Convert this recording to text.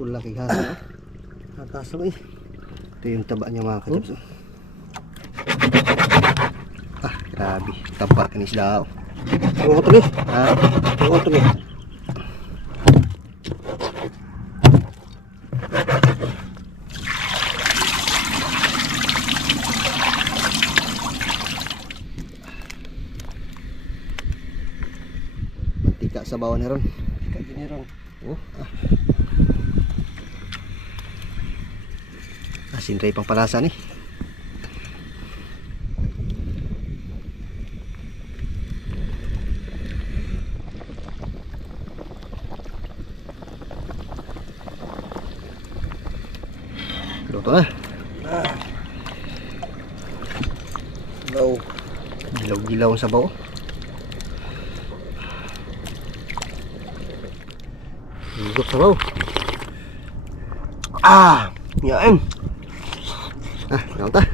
Full laki hasa. Hatas mo eh. Ito yung taba niya mga kajabs. Ah, grabe. Taba ka ni isda. Tungo ko ito eh. Ah, tungo ito eh. Mantika sa bawah ni ron. Mantika gini ron. Oh, asin ray pang palasa ni. Luto na. Gilaw-gilaw ang sabaw. Higop sabaw. Ah, yain. Ah, naon ta?